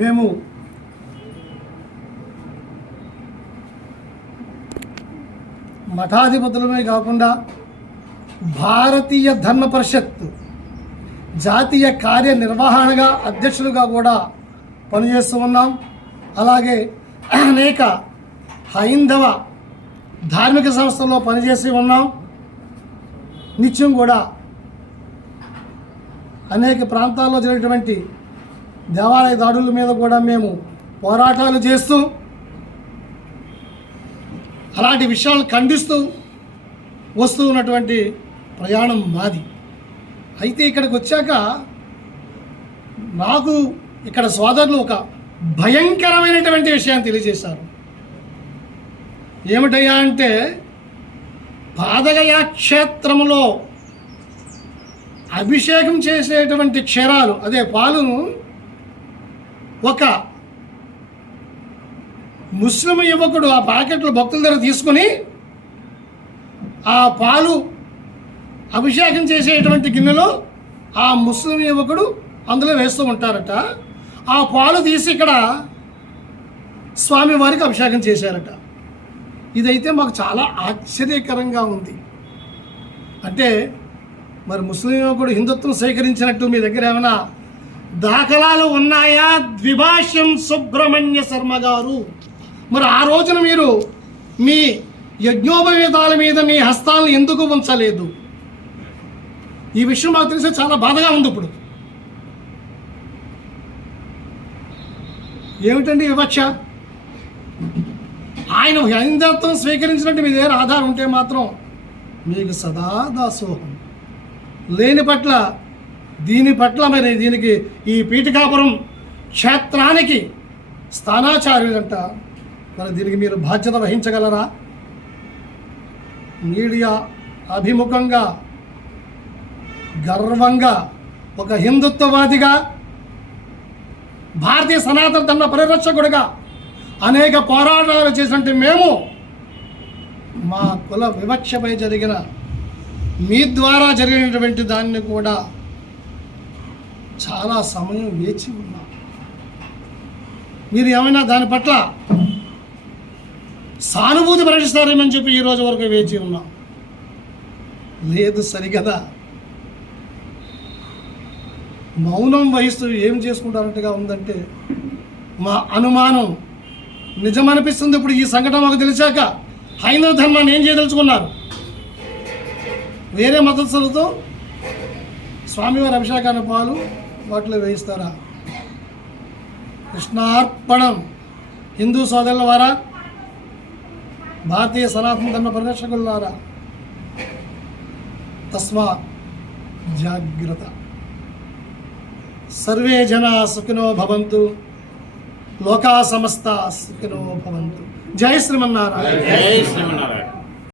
మేము మఠాధిపతులమే కాకుండా భారతీయ ధర్మ పరిషత్ జాతీయ కార్యనిర్వహణగా అధ్యక్షులుగా కూడా పనిచేస్తూ ఉన్నాం. అలాగే అనేక హైందవ ధార్మిక సంస్థల్లో పనిచేసి ఉన్నాం. నిత్యం కూడా అనేక ప్రాంతాల్లో జరిగినటువంటి దేవాలయ దాడుల మీద కూడా మేము పోరాటాలు చేస్తూ అలాంటి విషయాలను ఖండిస్తూ వస్తూ ఉన్నటువంటి ప్రయాణం మాది. అయితే ఇక్కడికి వచ్చాక నాకు ఇక్కడ సోదరులు ఒక భయంకరమైనటువంటి విషయాన్ని తెలియజేశారు. ఏమిటయ్యా అంటే, పాదగయ క్షేత్రంలో అభిషేకం చేసేటువంటి క్షీరాలు, అదే పాలును ఒక ముస్లిం యువకుడు ఆ ప్యాకెట్లు భక్తుల దగ్గర తీసుకొని ఆ పాలు అభిషేకం చేసేటువంటి గిన్నెలో ఆ ముస్లిం యువకుడు అందులో వేస్తూ ఉంటారట. ఆ పాలు తీసి ఇక్కడ స్వామివారికి అభిషేకం చేశారట. ఇదైతే మాకు చాలా ఆశ్చర్యకరంగా ఉంది. అంటే మరి ముస్లిం యువకుడు హిందుత్వం స్వీకరించినట్టు మీ దగ్గర ఏమైనా దాఖలాలు ఉన్నాయా? ద్విభాష్యం సుబ్రహ్మణ్య శర్మ గారు, మరి ఆ రోజున మీరు మీ యజ్ఞోపవేతాల మీద మీ హస్తాలను ఎందుకు ఉంచలేదు? ఈ విషయం మాకు తెలిసే చాలా బాధగా ఉంది. ఇప్పుడు ఏమిటండి వివక్ష? ఆయన హైందత్వం స్వీకరించినట్టు మీ దగ్గర ఆధారం ఉంటే మాత్రం మీకు సదా దాసోహం. లేని పట్ల దీని పట్ల మరి దీనికి ఈ పీఠికాపురం క్షేత్రానికి స్థానాచార్యులంట, మరి దీనికి మీరు బాధ్యత వహించగలరా? మీడియా అభిముఖంగా గర్వంగా ఒక హిందుత్వవాదిగా భారతీయ సనాతన ధర్మ పరిరక్షకుడిగా అనేక పోరాటాలు చేసినట్టు మేము మా కుల వివక్షపై జరిగిన మీ ద్వారా జరిగినటువంటి దాన్ని కూడా చాలా సమయం వేచి ఉన్నాం. మీరు ఏమైనా దాని పట్ల సానుభూతి ప్రకటిస్తారేమని చెప్పి ఈ రోజు వరకు వేచి ఉన్నాం. లేదు సరిగదా, మౌనం వహిస్తూ ఏం చేసుకుంటారంటగా ఉందంటే మా అనుమానం నిజమనిపిస్తుంది. ఇప్పుడు ఈ సంఘటన మాకు తెలిసాక హైందవ ధర్మాన్ని ఏం చేయదలుచుకున్నారు? వేరే మతస్థులతో స్వామివారి అభిషేకాన్ని పాలు వాటిలో వేయిస్తారా? కృష్ణార్పణం. హిందూ సోదరుల వారా, భారతీయ సనాతన ధర్మ పరిరక్షకులారా, తస్మాత్ జాగ్రత్త. సర్వే జనా సుఖినో భవంతు, లోకా సమస్త సుఖినో భవంతు. జై శ్రీమన్నారాయణ. జై శ్రీమన్నారాయణ.